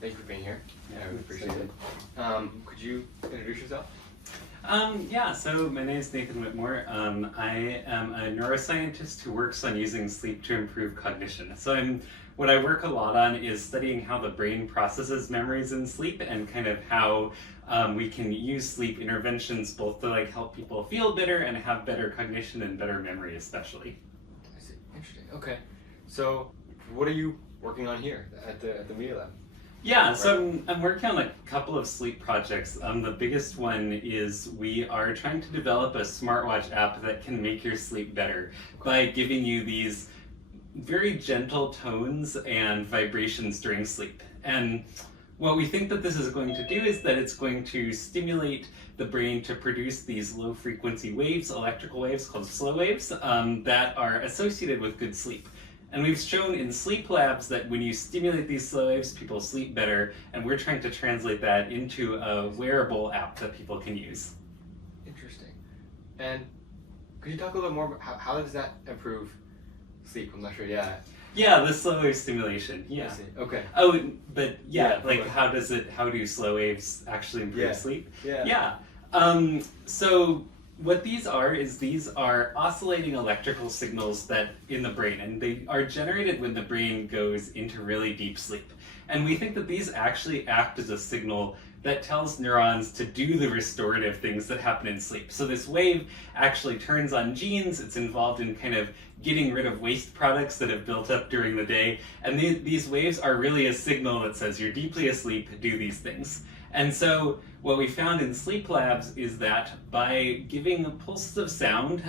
Thank you for being here. Yeah, I really appreciate it. Could you introduce yourself? Yeah, so my name is Nathan Whitmore. I am a neuroscientist who works on using sleep to improve cognition. What I work a lot on is studying how the brain processes memories in sleep and kind of how we can use sleep interventions both to like help people feel better and have better cognition and better memory especially. I see. Interesting. Okay. So, what are you working on here at the Media Lab? Yeah, so I'm working on a couple of sleep projects. The biggest one is we are trying to develop a smartwatch app that can make your sleep better by giving you these very gentle tones and vibrations during sleep. And what we think that this is going to do is that it's going to stimulate the brain to produce these low frequency waves, electrical waves called slow waves, that are associated with good sleep. And we've shown in sleep labs that when you stimulate these slow waves, people sleep better, and we're trying to translate that into a wearable app that people can use. Interesting. And could you talk a little bit more about how does that improve sleep? I'm not sure. Yeah. Yeah, the slow wave stimulation. Yeah. I see. Okay. Oh, but Yeah, like okay. how do slow waves actually improve sleep? Yeah. Yeah. So what these are oscillating electrical signals that in the brain, and they are generated when the brain goes into really deep sleep. And we think that these actually act as a signal that tells neurons to do the restorative things that happen in sleep. So this wave actually turns on genes. It's involved in kind of getting rid of waste products that have built up during the day. And these waves are really a signal that says you're deeply asleep, do these things. And so what we found in sleep labs is that by giving pulses of sound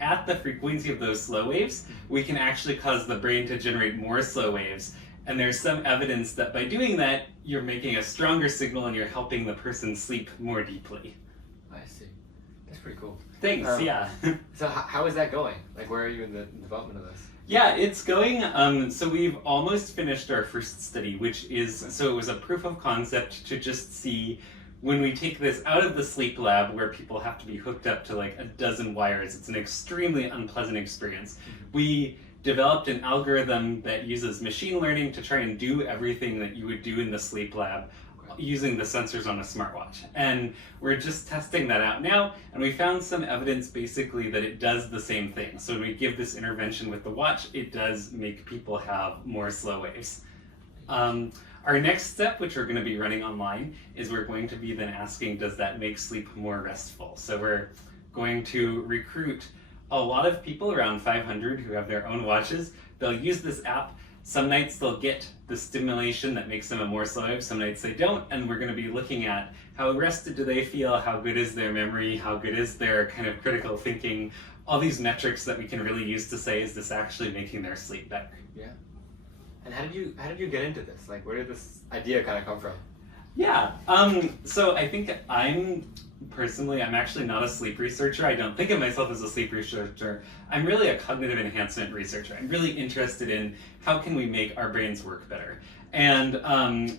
at the frequency of those slow waves, we can actually cause the brain to generate more slow waves. And there's some evidence that by doing that, you're making a stronger signal and you're helping the person sleep more deeply. I see. That's pretty cool. Thanks, yeah. So how is that going? Like, where are you in the development of this? Yeah, it's going, so we've almost finished our first study, so it was a proof of concept to just see when we take this out of the sleep lab where people have to be hooked up to like a dozen wires. It's an extremely unpleasant experience. We developed an algorithm that uses machine learning to try and do everything that you would do in the sleep lab using the sensors on a smartwatch. And we're just testing that out now, and we found some evidence basically that it does the same thing. So when we give this intervention with the watch, it does make people have more slow waves. Our next step, which we're going to be running online, is we're going to be then asking, does that make sleep more restful? So we're going to recruit a lot of people, around 500, who have their own watches. They'll use this app. Some nights they'll get the stimulation that makes them a more slow wave, some nights they don't, and we're going to be looking at how rested do they feel, how good is their memory, how good is their kind of critical thinking, all these metrics that we can really use to say, is this actually making their sleep better? Yeah. And how did you get into this? Like, where did this idea kind of come from? Yeah, so I think I'm actually not a sleep researcher. I don't think of myself as a sleep researcher. I'm really a cognitive enhancement researcher. I'm really interested in how can we make our brains work better. And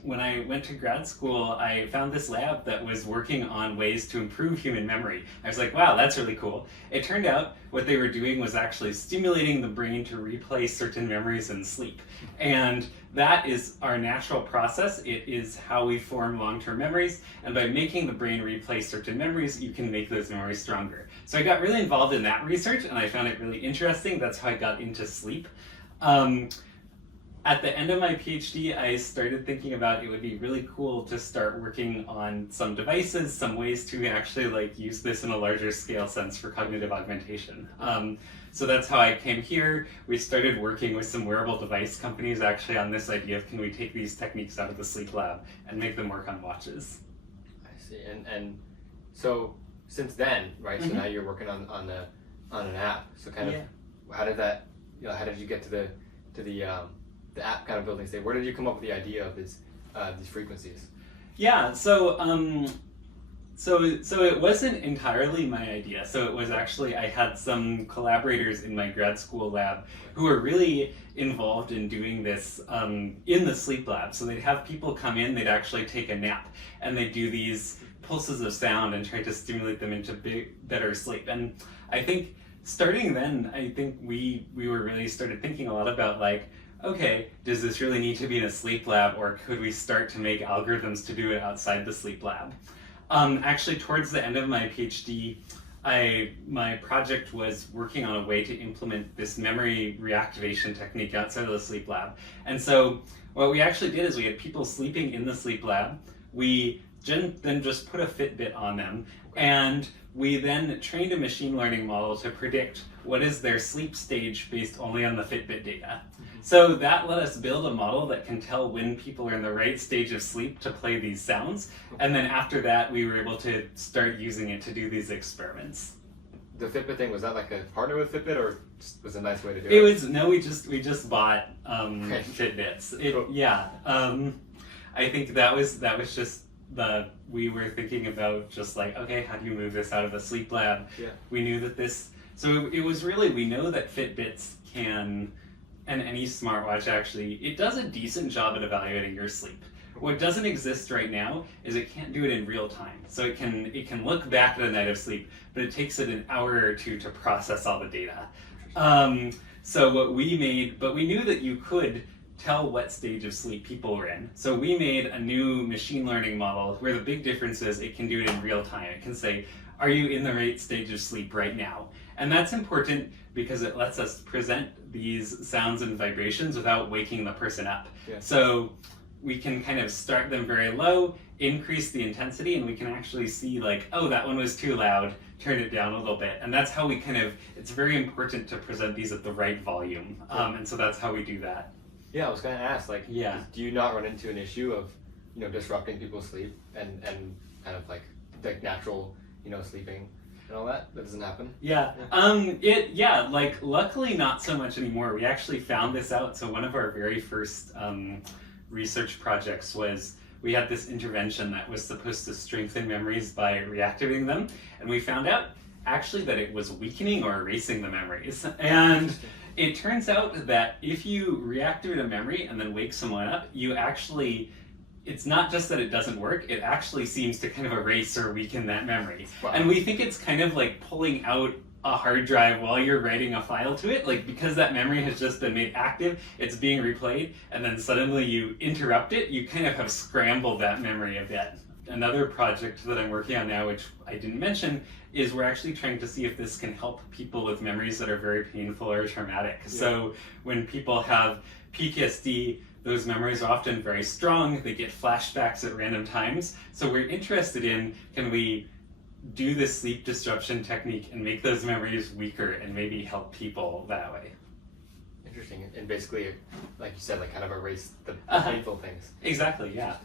when I went to grad school, I found this lab that was working on ways to improve human memory. I was like, wow, that's really cool. It turned out what they were doing was actually stimulating the brain to replay certain memories in sleep. And that is our natural process. It is how we form long-term memories. And by making the brain replay certain memories, you can make those memories stronger. So I got really involved in that research, and I found it really interesting. That's how I got into sleep. At the end of my PhD, I started thinking about it would be really cool to start working on some devices, some ways to actually like use this in a larger scale sense for cognitive augmentation. So that's how I came here. We started working with some wearable device companies actually on this idea of can we take these techniques out of the sleep lab and make them work on watches. I see. And so since then, right? So now you're working on an app. So kind of how did that, how did you get to the app kind of building stage? Where did you come up with the idea of these frequencies? Yeah, so it wasn't entirely my idea. So it was actually, I had some collaborators in my grad school lab who were really involved in doing this in the sleep lab. So they'd have people come in, they'd actually take a nap, and they'd do these pulses of sound and try to stimulate them into better sleep. And I think starting then, I think we were really started thinking a lot about like, okay, does this really need to be in a sleep lab, or could we start to make algorithms to do it outside the sleep lab? Actually, towards the end of my PhD, my project was working on a way to implement this memory reactivation technique outside of the sleep lab. And so what we actually did is we had people sleeping in the sleep lab. We then just put a Fitbit on them, and we then trained a machine learning model to predict what is their sleep stage based only on the Fitbit data. So that let us build a model that can tell when people are in the right stage of sleep to play these sounds. And then after that, we were able to start using it to do these experiments. The Fitbit thing, was that like a partner with Fitbit, or just was a nice way to do it? It was, no, we just bought Fitbits. Cool. Yeah. I think that was just we were thinking about just like, okay, how do you move this out of the sleep lab? Yeah. We knew that so it was really, we know that Fitbits can, and any smartwatch actually, it does a decent job at evaluating your sleep. What doesn't exist right now is it can't do it in real time. So it can look back at a night of sleep, but it takes it an hour or two to process all the data. So what we made, but we knew that you could tell what stage of sleep people were in. So we made a new machine learning model where the big difference is it can do it in real time. It can say, are you in the right stage of sleep right now? And that's important because it lets us present these sounds and vibrations without waking the person up. Yeah. So we can kind of start them very low, increase the intensity, and we can actually see like, oh, that one was too loud, turn it down a little bit. And that's how we it's very important to present these at the right volume. And so that's how we do that. Yeah, I was going to ask, like, yeah. Do you not run into an issue of, disrupting people's sleep and kind of like natural, sleeping and all that? That doesn't happen? Yeah. Like luckily not so much anymore. We actually found this out. So one of our very first research projects was we had this intervention that was supposed to strengthen memories by reactivating them. And we found out actually that it was weakening or erasing the memories. And it turns out that if you reactivate a memory and then wake someone up, it's not just that it doesn't work, it actually seems to kind of erase or weaken that memory. Wow. And we think it's kind of like pulling out a hard drive while you're writing a file to it, like because that memory has just been made active, it's being replayed, and then suddenly you interrupt it, you kind of have scrambled that memory a bit. Another project that I'm working on now, which I didn't mention, is we're actually trying to see if this can help people with memories that are very painful or traumatic. Yeah. So when people have PTSD, those memories are often very strong, they get flashbacks at random times. So we're interested in, can we do this sleep disruption technique and make those memories weaker and maybe help people that way? Interesting. And basically, like you said, like kind of erase the painful things. Exactly, yeah.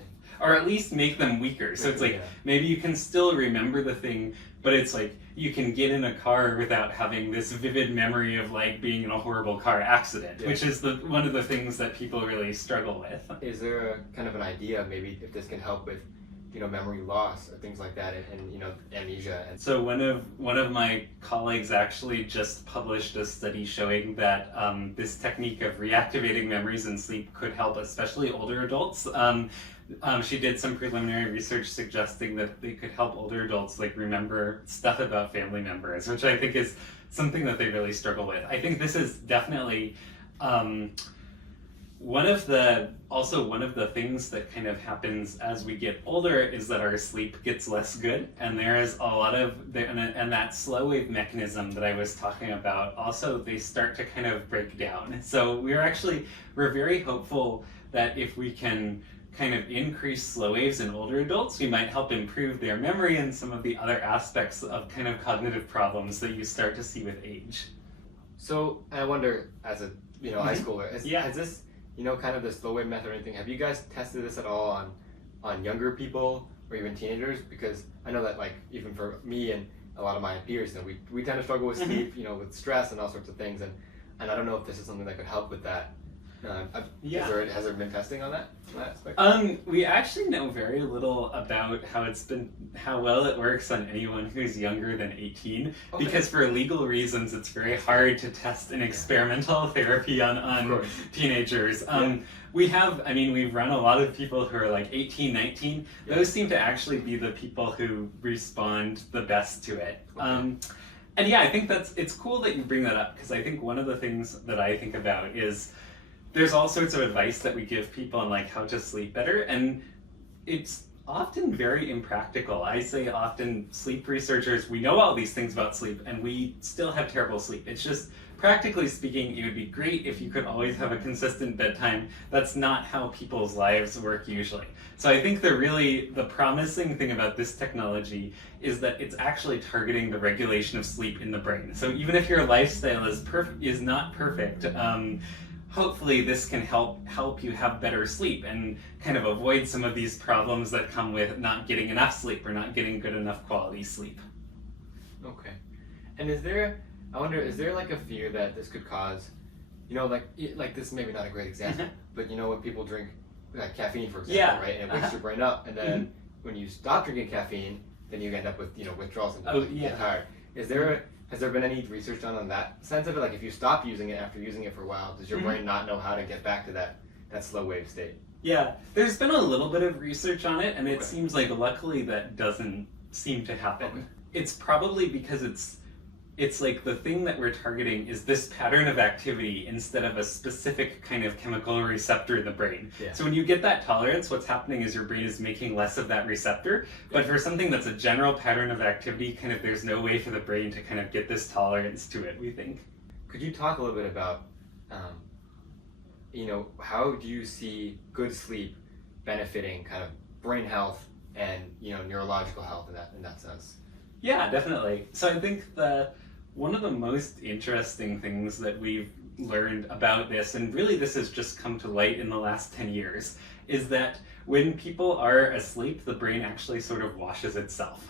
Or at least make them weaker. So it's like, maybe you can still remember the thing, but it's like, you can get in a car without having this vivid memory of like being in a horrible car accident, which is one of the things that people really struggle with. Is there a kind of an idea maybe if this can help with, memory loss or things like that, and amnesia? And so one of my colleagues actually just published a study showing that this technique of reactivating memories in sleep could help especially older adults. She did some preliminary research suggesting that they could help older adults like remember stuff about family members, which I think is something that they really struggle with. I think this is definitely one of the things that kind of happens as we get older is that our sleep gets less good, and there is a lot of and that slow wave mechanism that I was talking about, also they start to kind of break down. So we're very hopeful that if we can kind of increase slow waves in older adults, we might help improve their memory and some of the other aspects of kind of cognitive problems that you start to see with age. So I wonder, as a high schooler, has this kind of the slow wave method or anything, have you guys tested this at all on younger people or even teenagers? Because I know that like even for me and a lot of my peers, we tend to struggle with sleep, with stress and all sorts of things, and I don't know if this is something that could help with that. Has there been testing on that aspect? We actually know very little about how well it works on anyone who's younger than 18, because for legal reasons it's very hard to test an experimental therapy on teenagers. We've run a lot of people who are like 18, 19. Those seem to actually be the people who respond the best to it. And I think it's cool that you bring that up, because I think one of the things that I think about is there's all sorts of advice that we give people on like how to sleep better, and it's often very impractical. I say often sleep researchers, we know all these things about sleep and we still have terrible sleep. It's just, practically speaking, it would be great if you could always have a consistent bedtime. That's not how people's lives work usually. So I think the promising thing about this technology is that it's actually targeting the regulation of sleep in the brain. So even if your lifestyle is not perfect, hopefully this can help you have better sleep and kind of avoid some of these problems that come with not getting enough sleep or not getting good enough quality sleep. Okay. And is there like a fear that this could cause, like this is maybe not a great example, but when people drink like caffeine, for example, right? And it wakes your brain up, and then when you stop drinking caffeine, then you end up with, withdrawals and get tired. Has there been any research done on that sense of it? Like if you stop using it after using it for a while, does your brain not know how to get back to that slow wave state? Yeah, there's been a little bit of research on it, and it seems like luckily that doesn't seem to happen. Okay. It's probably because it's like the thing that we're targeting is this pattern of activity instead of a specific kind of chemical receptor in the brain. Yeah. So when you get that tolerance, what's happening is your brain is making less of that receptor. But for something that's a general pattern of activity, kind of there's no way for the brain to kind of get this tolerance to it, we think. Could you talk a little bit about, how do you see good sleep benefiting kind of brain health and, neurological health in that sense? Yeah, definitely. So I think one of the most interesting things that we've learned about this, and really this has just come to light in the last 10 years, is that when people are asleep, the brain actually sort of washes itself.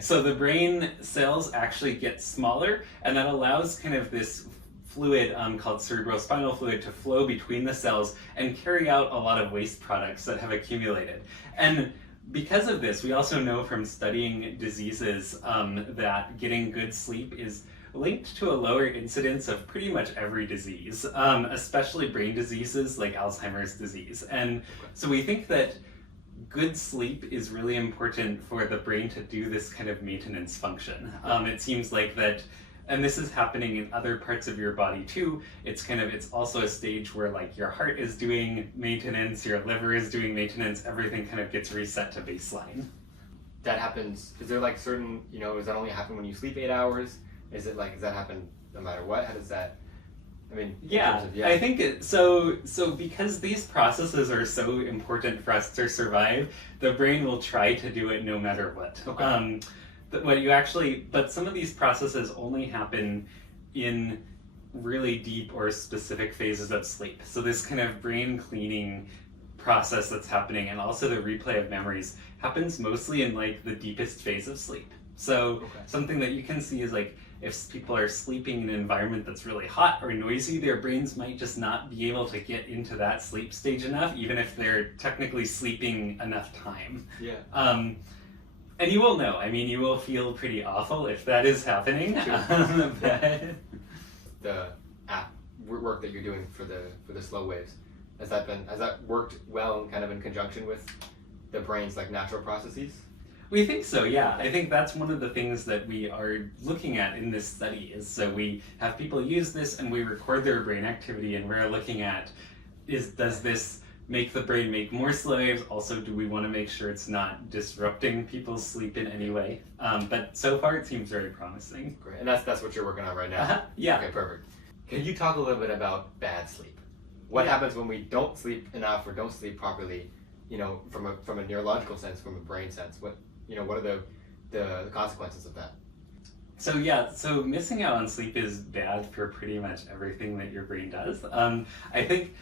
So the brain cells actually get smaller, and that allows kind of this fluid called cerebrospinal fluid to flow between the cells and carry out a lot of waste products that have accumulated. And because of this, we also know from studying diseases that getting good sleep is linked to a lower incidence of pretty much every disease, especially brain diseases like Alzheimer's disease. And so we think that good sleep is really important for the brain to do this kind of maintenance function. It seems like that, and this is happening in other parts of your body too. It's also a stage where like your heart is doing maintenance, your liver is doing maintenance, everything kind of gets reset to baseline. That happens, is there like certain, does that only happen when you sleep 8 hours? Does that happen no matter what? How does that, I think so because these processes are so important for us to survive, the brain will try to do it no matter what. Okay. But some of these processes only happen in really deep or specific phases of sleep. So this kind of brain cleaning process that's happening, and also the replay of memories, happens mostly in like the deepest phase of sleep. So something that you can see is like if people are sleeping in an environment that's really hot or noisy, their brains might just not be able to get into that sleep stage enough, even if they're technically sleeping enough time. Yeah. And you will know. I mean, you will feel pretty awful if that is happening. The app work that you're doing for the slow waves, has that worked well and kind of in conjunction with the brain's like natural processes? We think so, yeah. I think that's one of the things that we are looking at in this study is so we have people use this and we record their brain activity, and we're looking at does this make the brain make more slow waves? Also, do we want to make sure it's not disrupting people's sleep in any way? But so far it seems very promising. Great, and that's what you're working on right now? Yeah. Okay, perfect. Can you talk a little bit about bad sleep? What happens when we don't sleep enough or don't sleep properly, from a neurological sense, from a brain sense? What are the consequences of that? So missing out on sleep is bad for pretty much everything that your brain does. I think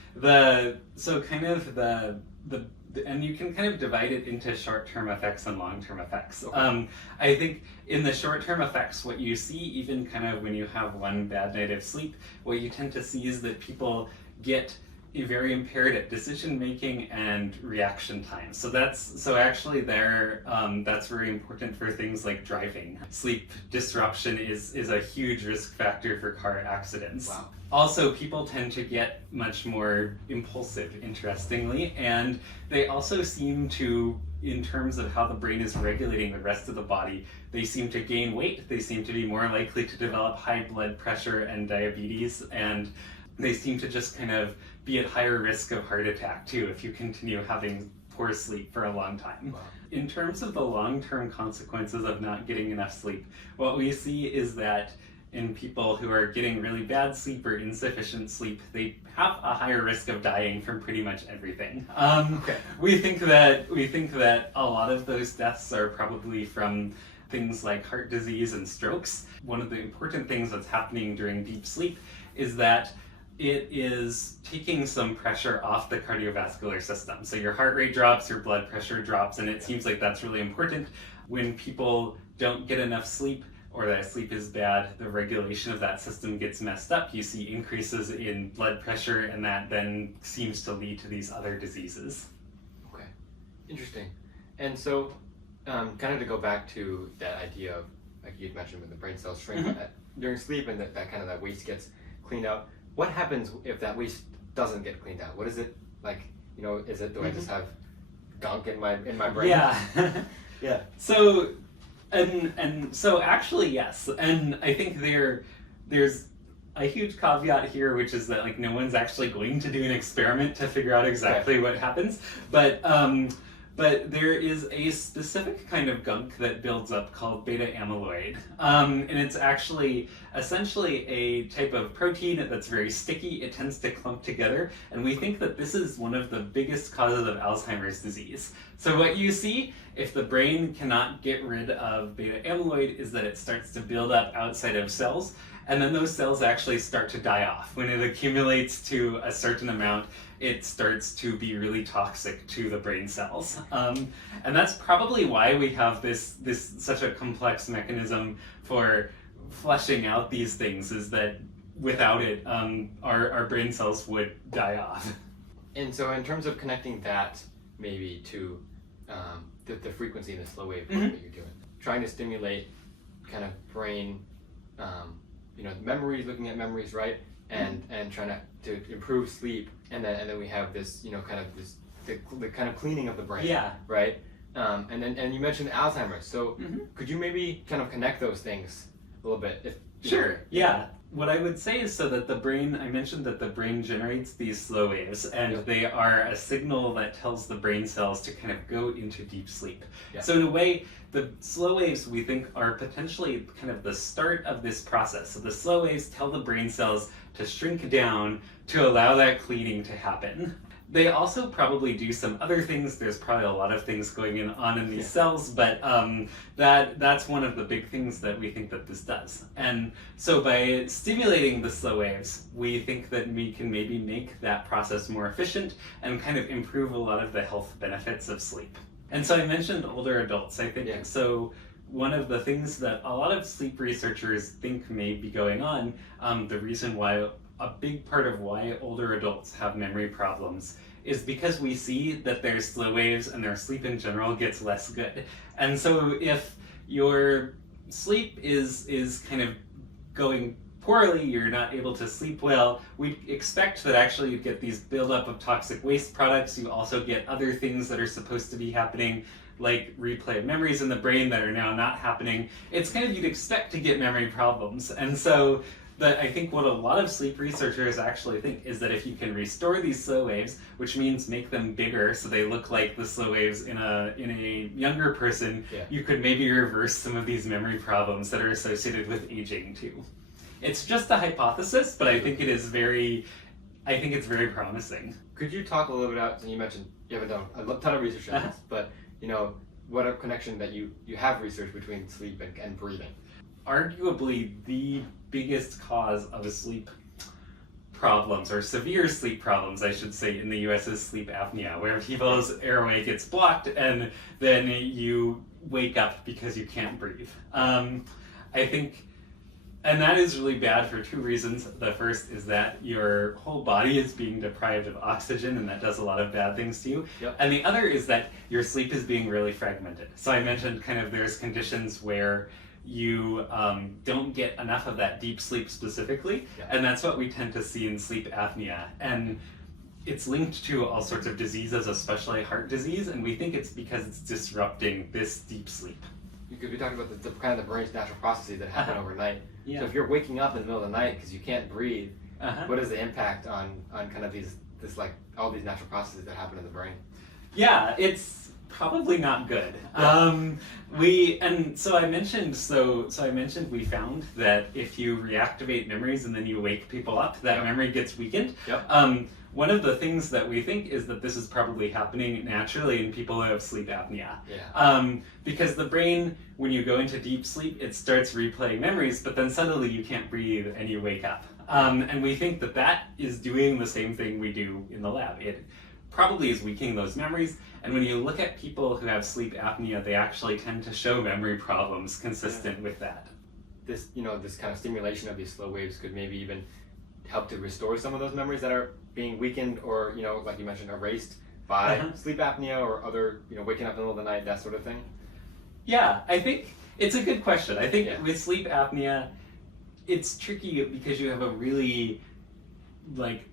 and you can kind of divide it into short-term effects and long-term effects. Okay. I think in the short-term effects, what you see even kind of when you have one bad night of sleep, what you tend to see is that people get very impaired at decision making and reaction time. That's very important for things like driving. Sleep disruption is a huge risk factor for car accidents. Wow. Also, people tend to get much more impulsive, interestingly, and they also seem to, in terms of how the brain is regulating the rest of the body, they seem to gain weight, they seem to be more likely to develop high blood pressure and diabetes, and they seem to just kind of be at higher risk of heart attack too if you continue having poor sleep for a long time. Wow. In terms of the long-term consequences of not getting enough sleep, what we see is that in people who are getting really bad sleep or insufficient sleep, they have a higher risk of dying from pretty much everything. Okay. We think that a lot of those deaths are probably from things like heart disease and strokes. One of the important things that's happening during deep sleep is that it is taking some pressure off the cardiovascular system. So your heart rate drops, your blood pressure drops, and it seems like that's really important. When people don't get enough sleep, or that sleep is bad, the regulation of that system gets messed up. You see increases in blood pressure, and that then seems to lead to these other diseases. Okay, interesting. And so, kind of to go back to that idea of, like you'd mentioned, when the brain cells shrink during sleep, and that kind of that waste gets cleaned out. What happens if that waste doesn't get cleaned out? What is it like? You know, is it do I just have gunk in my brain? Yeah, yeah. So. And so actually yes, and I think there's a huge caveat here, which is that like no one's actually going to do an experiment to figure out exactly what happens, but there is a specific kind of gunk that builds up called beta amyloid, and it's actually essentially a type of protein that's very sticky. It tends to clump together, and we think that this is one of the biggest causes of Alzheimer's disease. So what you see if the brain cannot get rid of beta amyloid is that it starts to build up outside of cells, and then those cells actually start to die off. When it accumulates to a certain amount, it starts to be really toxic to the brain cells. And that's probably why we have this such a complex mechanism for flushing out these things, is that without it, our brain cells would die off. And so in terms of connecting that maybe to the frequency and the slow wave work that you're doing, trying to stimulate kind of brain, memories, looking at memories, right? And trying to improve sleep, and then we have this, kind of this the kind of cleaning of the brain, right? And you mentioned Alzheimer's, so could you maybe kind of connect those things a little bit? Sure. Yeah. What I would say is so that the brain, I mentioned that the brain generates these slow waves, and they are a signal that tells the brain cells to kind of go into deep sleep. Yeah. So in a way, the slow waves we think are potentially kind of the start of this process. So the slow waves tell the brain cells to shrink down to allow that cleaning to happen. They also probably do some other things. There's probably a lot of things going on in these cells, but that's one of the big things that we think that this does. And so by stimulating the slow waves, we think that we can maybe make that process more efficient and kind of improve a lot of the health benefits of sleep. And so I mentioned older adults, I think. So one of the things that a lot of sleep researchers think may be going on, the reason why a big part of why older adults have memory problems is because we see that their slow waves and their sleep in general gets less good. And so if your sleep is kind of going poorly, you're not able to sleep well, we expect that actually you get these buildup of toxic waste products. You also get other things that are supposed to be happening, like replay of memories in the brain that are now not happening. It's kind of, you'd expect to get memory problems. And so I think what a lot of sleep researchers actually think is that if you can restore these slow waves, which means make them bigger so they look like the slow waves in a younger person, you could maybe reverse some of these memory problems that are associated with aging too. It's just a hypothesis, but I think it's very promising. Could you talk a little bit about, you mentioned you haven't done a ton of research on this, but what a connection that you have researched between sleep and breathing? Arguably the biggest cause of sleep problems, or severe sleep problems, I should say, in the US is sleep apnea, where people's airway gets blocked and then you wake up because you can't breathe. I think, and that is really bad for two reasons. The first is that your whole body is being deprived of oxygen, and that does a lot of bad things to you. And the other is that your sleep is being really fragmented. So I mentioned kind of there's conditions where you don't get enough of that deep sleep specifically, and that's what we tend to see in sleep apnea. And it's linked to all sorts of diseases, especially heart disease, and we think it's because it's disrupting this deep sleep. You could be talking about the kind of the brain's natural processes that happen overnight. So if you're waking up in the middle of the night because you can't breathe, what is the impact on kind of like all these natural processes that happen in the brain? Yeah, it's probably not good. So I mentioned we found that if you reactivate memories and then you wake people up, that memory gets weakened. One of the things that we think is that this is probably happening naturally in people who have sleep apnea. Because the brain, when you go into deep sleep, it starts replaying memories, but then suddenly you can't breathe and you wake up. And we think that that is doing the same thing we do in the lab. It probably is weakening those memories, and when you look at people who have sleep apnea, they actually tend to show memory problems consistent with that. This kind of stimulation of these slow waves could maybe even help to restore some of those memories that are being weakened or, like you mentioned, erased by sleep apnea or other, waking up in the middle of the night, that sort of thing? Yeah, I think it's a good question. I think with sleep apnea, it's tricky because you have a really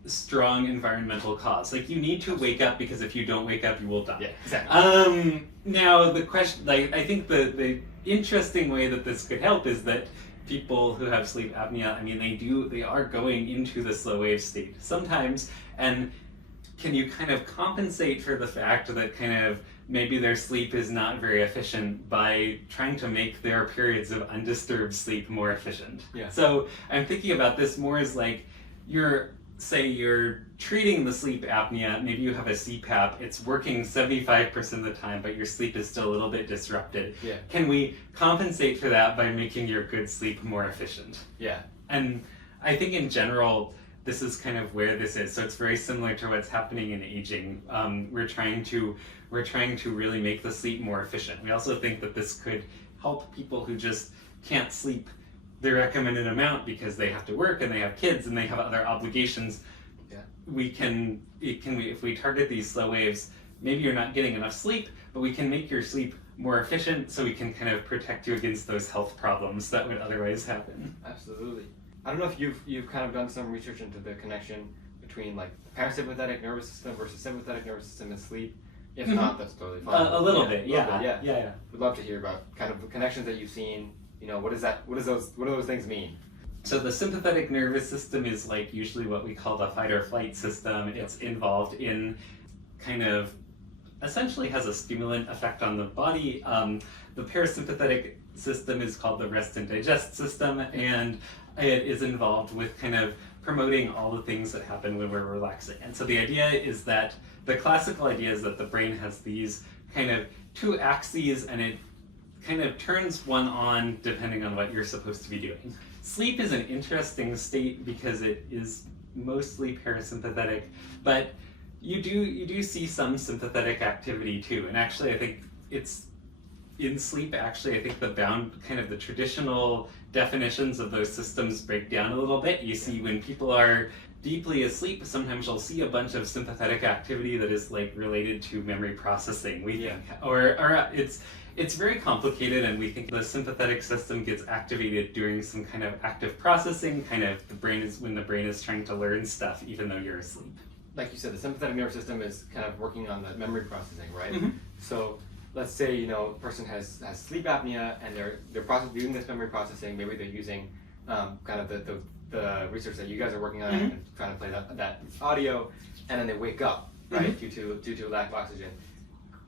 strong environmental cause. Like, you need to wake up, because if you don't wake up, you will die. Yeah, exactly. Now the question, I think the interesting way that this could help is that people who have sleep apnea, they are going into the slow wave state sometimes, and can you kind of compensate for the fact that kind of maybe their sleep is not very efficient by trying to make their periods of undisturbed sleep more efficient? So I'm thinking about this more as like, you're treating the sleep apnea, maybe you have a CPAP, it's working 75% of the time, but your sleep is still a little bit disrupted. Can we compensate for that by making your good sleep more efficient? And I think in general, this is kind of where this is. So it's very similar to what's happening in aging. We're trying to really make the sleep more efficient. We also think that this could help people who just can't sleep the recommended amount because they have to work and they have kids and they have other obligations. If we target these slow waves, maybe you're not getting enough sleep, but we can make your sleep more efficient so we can kind of protect you against those health problems that would otherwise happen. Absolutely. I don't know if you've kind of done some research into the connection between like the parasympathetic nervous system versus sympathetic nervous system in sleep. If not, that's totally fine. A little bit. We'd love to hear about kind of the connections that you've seen. What do those things mean? So the sympathetic nervous system is like usually what we call the fight or flight system. It's involved in kind of essentially has a stimulant effect on the body. The parasympathetic system is called the rest and digest system, and it is involved with kind of promoting all the things that happen when we're relaxing. And so the idea is that the classical idea is that the brain has these kind of two axes, and it kind of turns one on depending on what you're supposed to be doing. Sleep is an interesting state because it is mostly parasympathetic, but you do see some sympathetic activity too. And actually, I think it's in sleep. Actually, I think the traditional definitions of those systems break down a little bit. You see, when people are deeply asleep, sometimes you'll see a bunch of sympathetic activity that is like related to memory processing. We think, or it's very complicated, and we think the sympathetic system gets activated during some kind of active processing. Kind of when the brain is trying to learn stuff, even though you're asleep. Like you said, the sympathetic nervous system is kind of working on the memory processing, right? Mm-hmm. So let's say a person has sleep apnea and they're doing this memory processing. Maybe they're using kind of the research that you guys are working on and trying to play that audio, and then they wake up, right, due to lack of oxygen.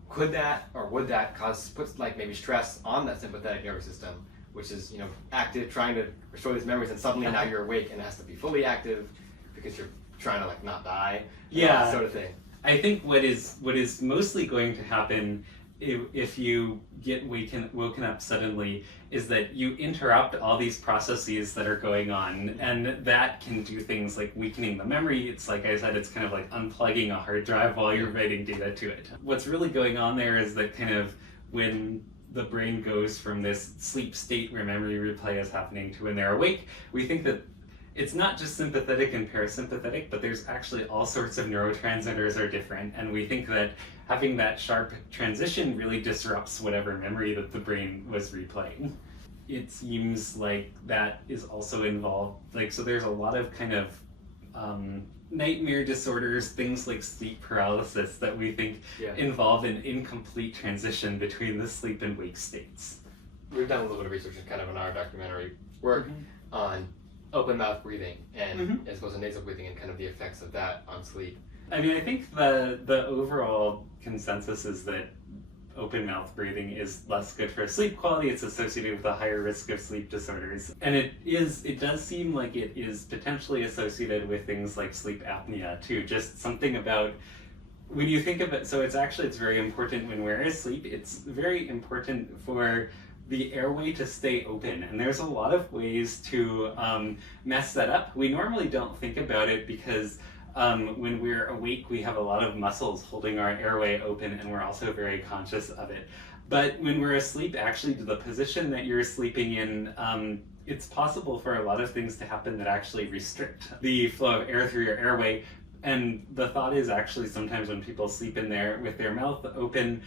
Could that or would that put like maybe stress on that sympathetic nervous system, which is active, trying to restore these memories, and suddenly now you're awake and it has to be fully active because you're trying to like not die, that sort of thing. I think what is mostly going to happen if you get woken up suddenly is that you interrupt all these processes that are going on, and that can do things like weakening the memory. It's like I said, it's kind of like unplugging a hard drive while you're writing data to it. What's really going on there is that kind of when the brain goes from this sleep state where memory replay is happening to when they're awake, we think that it's not just sympathetic and parasympathetic, but there's actually all sorts of neurotransmitters are different, and we think that having that sharp transition really disrupts whatever memory that the brain was replaying. It seems like that is also involved, so there's a lot of kind of nightmare disorders, things like sleep paralysis that we think involve an incomplete transition between the sleep and wake states. We've done a little bit of research kind of in our documentary work on open mouth breathing and as opposed to nasal breathing and kind of the effects of that on sleep. I mean, I think the overall consensus is that open mouth breathing is less good for sleep quality. It's associated with a higher risk of sleep disorders. And it does seem like it is potentially associated with things like sleep apnea too. Just something about when you think of it, so it's very important when we're asleep. It's very important for the airway to stay open, and there's a lot of ways to mess that up. We normally don't think about it because when we're awake, we have a lot of muscles holding our airway open, and we're also very conscious of it. But when we're asleep, actually, the position that you're sleeping in, it's possible for a lot of things to happen that actually restrict the flow of air through your airway. And the thought is actually sometimes when people sleep in there with their mouth open,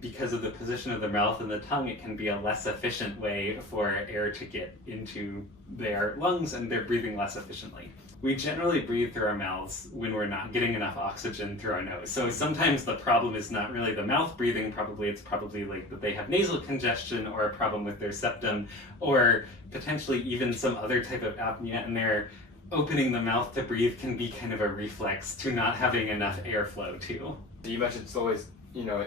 because of the position of the mouth and the tongue, it can be a less efficient way for air to get into their lungs, and they're breathing less efficiently. We generally breathe through our mouths when we're not getting enough oxygen through our nose. So sometimes the problem is not really the mouth breathing, it's probably like that they have nasal congestion or a problem with their septum, or potentially even some other type of apnea, and they're opening the mouth to breathe can be kind of a reflex to not having enough airflow too. You mentioned it's always,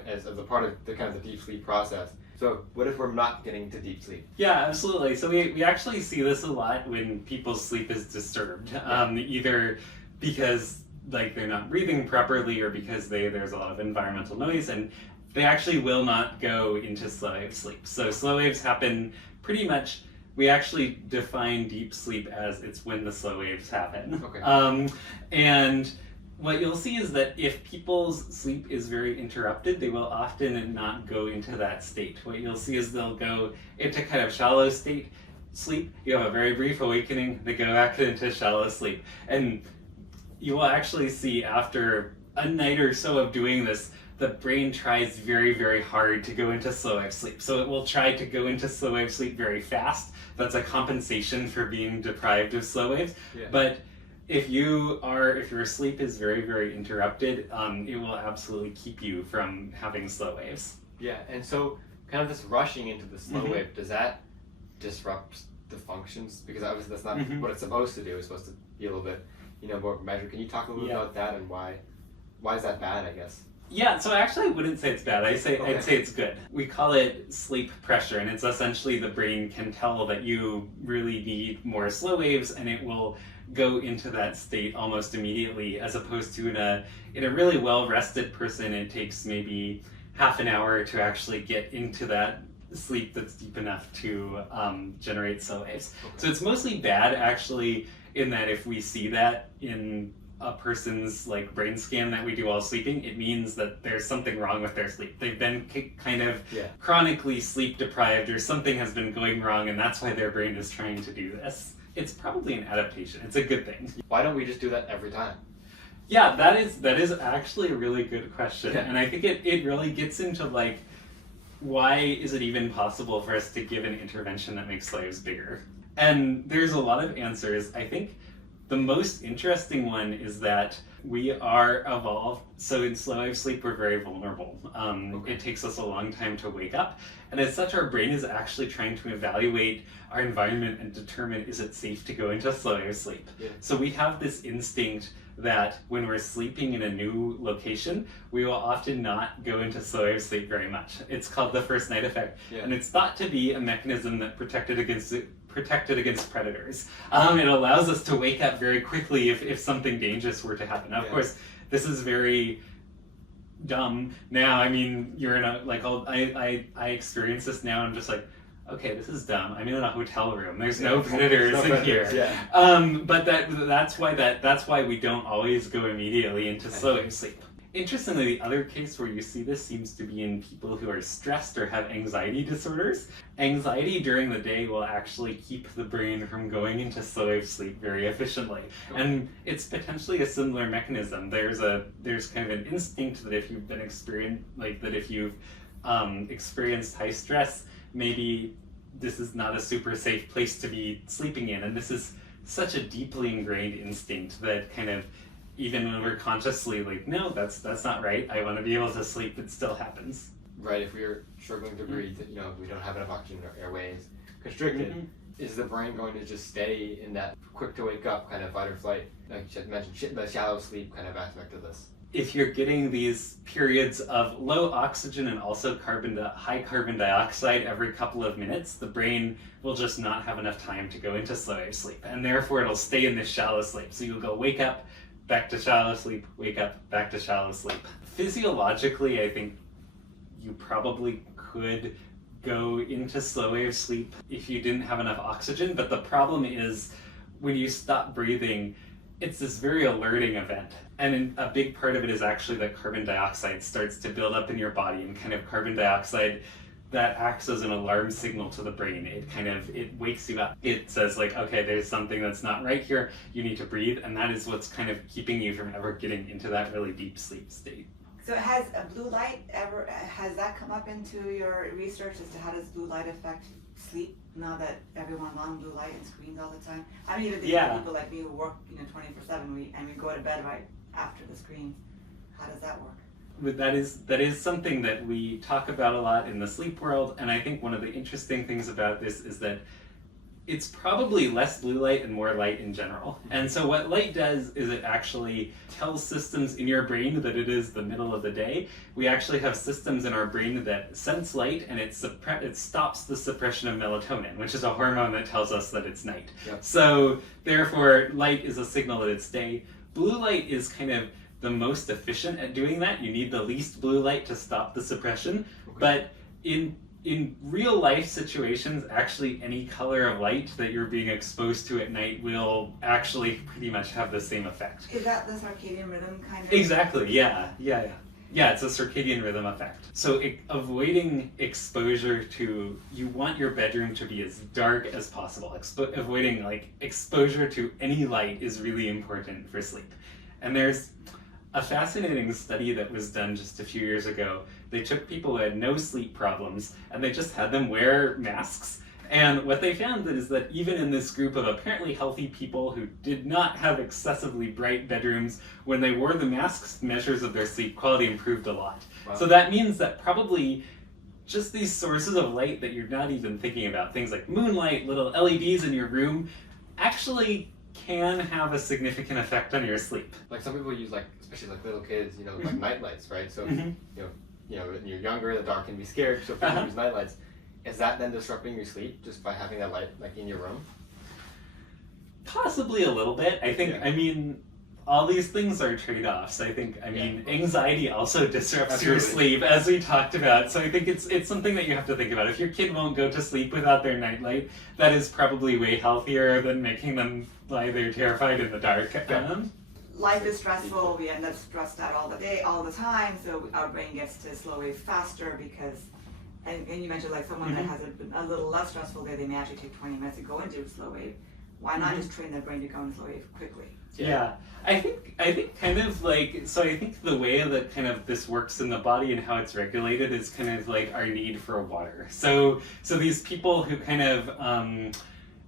as a part of the kind of the deep sleep process. So what if we're not getting to deep sleep? Yeah, absolutely. So we actually see this a lot when people's sleep is disturbed, either because like they're not breathing properly or because there's a lot of environmental noise, and they actually will not go into slow wave sleep. So slow waves happen pretty much. We actually define deep sleep as it's when the slow waves happen. Okay. And what you'll see is that if people's sleep is very interrupted, they will often not go into that state. What you'll see is they'll go into kind of shallow state sleep. You have a very brief awakening, they go back into shallow sleep. And you will actually see after a night or so of doing this, the brain tries very, very hard to go into slow wave sleep. So it will try to go into slow wave sleep very fast. That's a compensation for being deprived of slow waves. Yeah. But if your sleep is very, very interrupted, it will absolutely keep you from having slow waves. Yeah, and so kind of this rushing into the slow wave, does that disrupt the functions? Because obviously that's not what it's supposed to do. It's supposed to be a little bit, more measured. Can you talk a little bit about that and why is that bad, I guess? Yeah, so actually I wouldn't say it's bad. I'd say it's good. We call it sleep pressure, and it's essentially the brain can tell that you really need more slow waves, and it will go into that state almost immediately, as opposed to in a really well-rested person, it takes maybe half an hour to actually get into that sleep that's deep enough to generate slow waves. Okay. So it's mostly bad actually in that if we see that in a person's like brain scan that we do while sleeping, it means that there's something wrong with their sleep. They've been kind of chronically sleep deprived, or something has been going wrong, and that's why their brain is trying to do this. It's probably an adaptation. It's a good thing. Why don't we just do that every time? Yeah, that is actually a really good question. Yeah. And I think it really gets into like, why is it even possible for us to give an intervention that makes slaves bigger? And there's a lot of answers. I think the most interesting one is that we are evolved. So in slow wave sleep, we're very vulnerable. It takes us a long time to wake up. And as such, our brain is actually trying to evaluate our environment and determine, is it safe to go into slow wave sleep? Yeah. So we have this instinct that when we're sleeping in a new location, we will often not go into slow wave sleep very much. It's called the first night effect. Yeah. And it's thought to be a mechanism that protected against predators. It allows us to wake up very quickly if something dangerous were to happen. Now, of course, this is very dumb. Now, I mean, you're in a, like, I experience this now, I'm just like, okay, this is dumb. I'm in a hotel room. There's no predators in here. Yeah. But that's why we don't always go immediately into slow wave sleep. Interestingly, the other case where you see this seems to be in people who are stressed or have anxiety disorders. Anxiety during the day will actually keep the brain from going into slow wave sleep very efficiently. And it's potentially a similar mechanism. There's kind of an instinct that if you've been experienced high stress, maybe this is not a super safe place to be sleeping in. And this is such a deeply ingrained instinct that kind of, even when we're consciously like, no, that's not right, I want to be able to sleep, it still happens. Right, if we're struggling to breathe, we don't have enough oxygen in our airways, constricted, is the brain going to just stay in that quick to wake up kind of fight or flight, like you mentioned, the shallow sleep kind of aspect of this? If you're getting these periods of low oxygen and also high carbon dioxide every couple of minutes, the brain will just not have enough time to go into slow wave sleep, and therefore it'll stay in this shallow sleep. So you'll go wake up, back to shallow sleep, wake up, back to shallow sleep. Physiologically, I think you probably could go into slow wave sleep if you didn't have enough oxygen, but the problem is when you stop breathing, it's this very alerting event. And a big part of it is actually that carbon dioxide starts to build up in your body, and kind of carbon dioxide that acts as an alarm signal to the brain. It wakes you up. It says like, okay, there's something that's not right here. You need to breathe. And that is what's kind of keeping you from ever getting into that really deep sleep state. So has a blue light has that come up into your research as to how does blue light affect sleep now that everyone's on blue light and screens all the time? I mean, even people like me who work 24/7 and we go to bed right after the screen. How does that work? But that is something that we talk about a lot in the sleep world, and I think one of the interesting things about this is that it's probably less blue light and more light in general. And so what light does is it actually tells systems in your brain that it is the middle of the day. We actually have systems in our brain that sense light, and it stops the suppression of melatonin, which is a hormone that tells us that it's night. Yep. So therefore, light is a signal that it's day. Blue light is kind of the most efficient at doing that. You need the least blue light to stop the suppression. Okay. But in real life situations, actually any color of light that you're being exposed to at night will actually pretty much have the same effect. Is that the circadian rhythm kind of? Exactly, yeah, it's a circadian rhythm effect. So avoiding exposure to, you want your bedroom to be as dark as possible. Avoiding exposure to any light is really important for sleep. And there's a fascinating study that was done just a few years ago. They took people who had no sleep problems and they just had them wear masks. And what they found is that even in this group of apparently healthy people who did not have excessively bright bedrooms, when they wore the masks, measures of their sleep quality improved a lot. Wow. So that means that probably just these sources of light that you're not even thinking about, things like moonlight, little LEDs in your room, actually can have a significant effect on your sleep. Like some people use especially little kids, like night lights, right? So when you're younger, the dark can be scared, so people use night lights. Is that then disrupting your sleep just by having that light in your room? Possibly a little bit. I think. Yeah. I mean, all these things are trade-offs. Anxiety also disrupts your sleep, as we talked about. So I think it's something that you have to think about. If your kid won't go to sleep without their nightlight, that is probably way healthier than making them lie there terrified in the dark. Life is stressful. We end up stressed out all the time. So our brain gets to slow wave faster because. And you mentioned someone that has a little less stressful day, they may actually take 20 minutes to go into slow wave. Why not just train their brain to go into slow wave quickly? Yeah. I think kind of so I think the way that kind of this works in the body and how it's regulated is kind of our need for water. So these people who kind of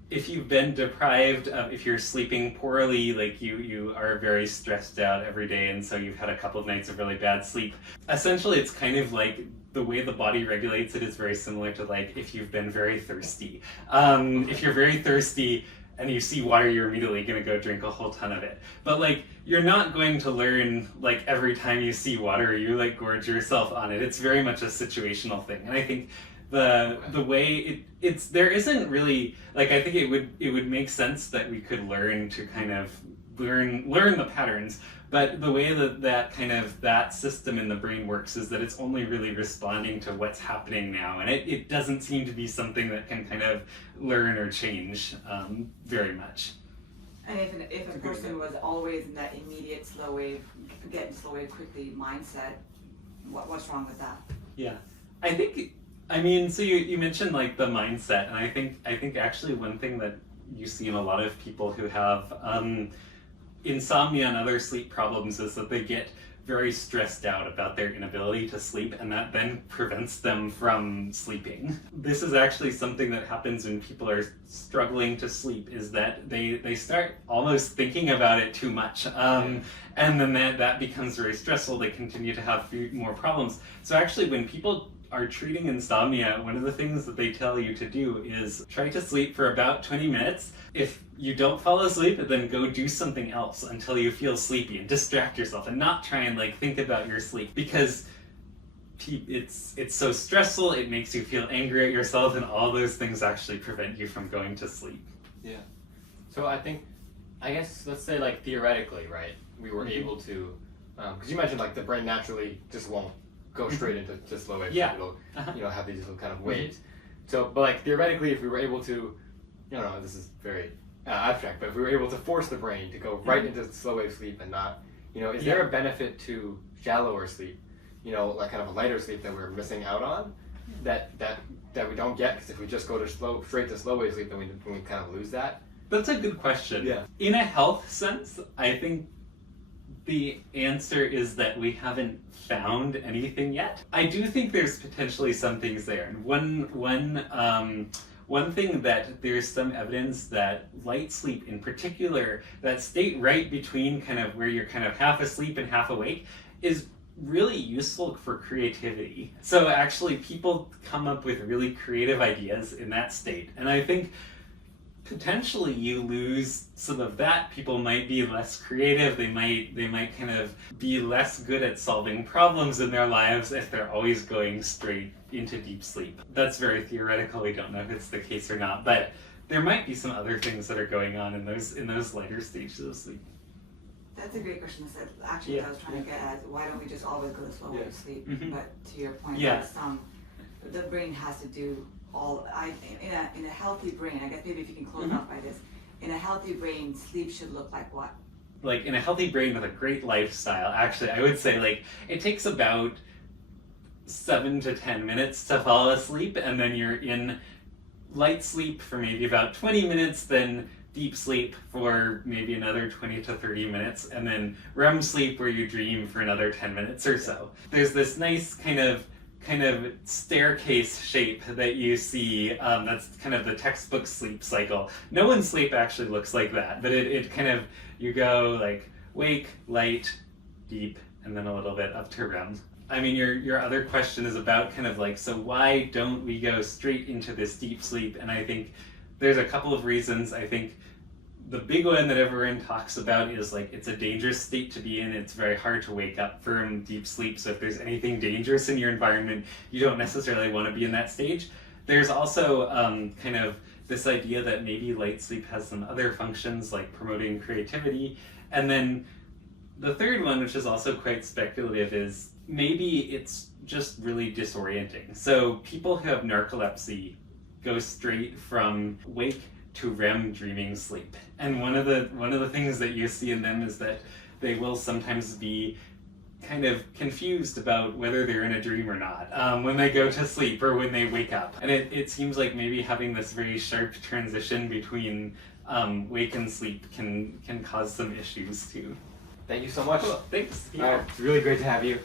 if you've been deprived of, if you're sleeping poorly, you are very stressed out every day, and so you've had a couple of nights of really bad sleep. Essentially, it's kind of the way the body regulates it is very similar to if you've been very thirsty. If you're very thirsty and you see water, you're immediately going to go drink a whole ton of it. But you're not going to learn every time you see water, you gorge yourself on it. It's very much a situational thing. And I think the way it's there isn't really I think it would make sense that we could learn to kind of learn the patterns, but the way that system in the brain works is that it's only really responding to what's happening now, and it doesn't seem to be something that can kind of learn or change very much. And if a person was always in that immediate slow wave, get slow wave quickly mindset, what's wrong with that? Yeah, I think. So you mentioned the mindset, and I think actually one thing that you see in a lot of people who have insomnia and other sleep problems is that they get very stressed out about their inability to sleep, and that then prevents them from sleeping. This is actually something that happens when people are struggling to sleep, is that they start almost thinking about it too much. And then that becomes very stressful. They continue to have more problems. So actually when people are treating insomnia, one of the things that they tell you to do is try to sleep for about 20 minutes. If you don't fall asleep, then go do something else until you feel sleepy and distract yourself and not try and like think about your sleep, because it's so stressful, it makes you feel angry at yourself, and all those things actually prevent you from going to sleep. Yeah. So I guess let's say like theoretically, right, we were able to, because you mentioned like the brain naturally just won't go straight into slow wave. Yeah. It'll have these little kind of waves. So, but like theoretically, if we were able to, this is very abstract, but if we were able to force the brain to go right into slow wave sleep and not, is there a benefit to shallower sleep, like kind of a lighter sleep that we're missing out on, that we don't get, because if we just go to straight to slow wave sleep, then we kind of lose that? That's a good question. Yeah. In a health sense, I think the answer is that we haven't found anything yet. I do think there's potentially some things there. And one thing that there's some evidence that light sleep in particular, that state right between kind of where you're kind of half asleep and half awake, is really useful for creativity. So actually people come up with really creative ideas in that state. And I think potentially you lose some of that. People might be less creative. They might kind of be less good at solving problems in their lives if they're always going straight into deep sleep. That's very theoretical. We don't know if it's the case or not, but there might be some other things that are going on in those lighter stages of sleep. That's a great question. Actually, I was trying to get at, why don't we just always go to slow wave sleep? But to your point, the brain has to do in a healthy brain, I guess maybe if you can close off by this, in a healthy brain, sleep should look like what? Like in a healthy brain with a great lifestyle, actually, I would say like it takes about 7 to 10 minutes to fall asleep, and then you're in light sleep for maybe about 20 minutes, then deep sleep for maybe another 20 to 30 minutes, and then REM sleep where you dream for another 10 minutes or so. There's this nice kind of staircase shape that you see, that's kind of the textbook sleep cycle. No one's sleep actually looks like that, but it kind of, you go like wake, light, deep, and then a little bit up to REM. I mean, your other question is about kind of like, so why don't we go straight into this deep sleep? And I think there's a couple of reasons. I think the big one that everyone talks about is like it's a dangerous state to be in. It's very hard to wake up from deep sleep. So if there's anything dangerous in your environment, you don't necessarily want to be in that stage. There's also kind of this idea that maybe light sleep has some other functions like promoting creativity. And then the third one, which is also quite speculative, is maybe it's just really disorienting. So people who have narcolepsy go straight from wake to REM dreaming sleep. And one of the things that you see in them is that they will sometimes be kind of confused about whether they're in a dream or not when they go to sleep or when they wake up. And it seems like maybe having this very sharp transition between wake and sleep can cause some issues too. Thank you so much. Cool. Thanks. It's really great to have you.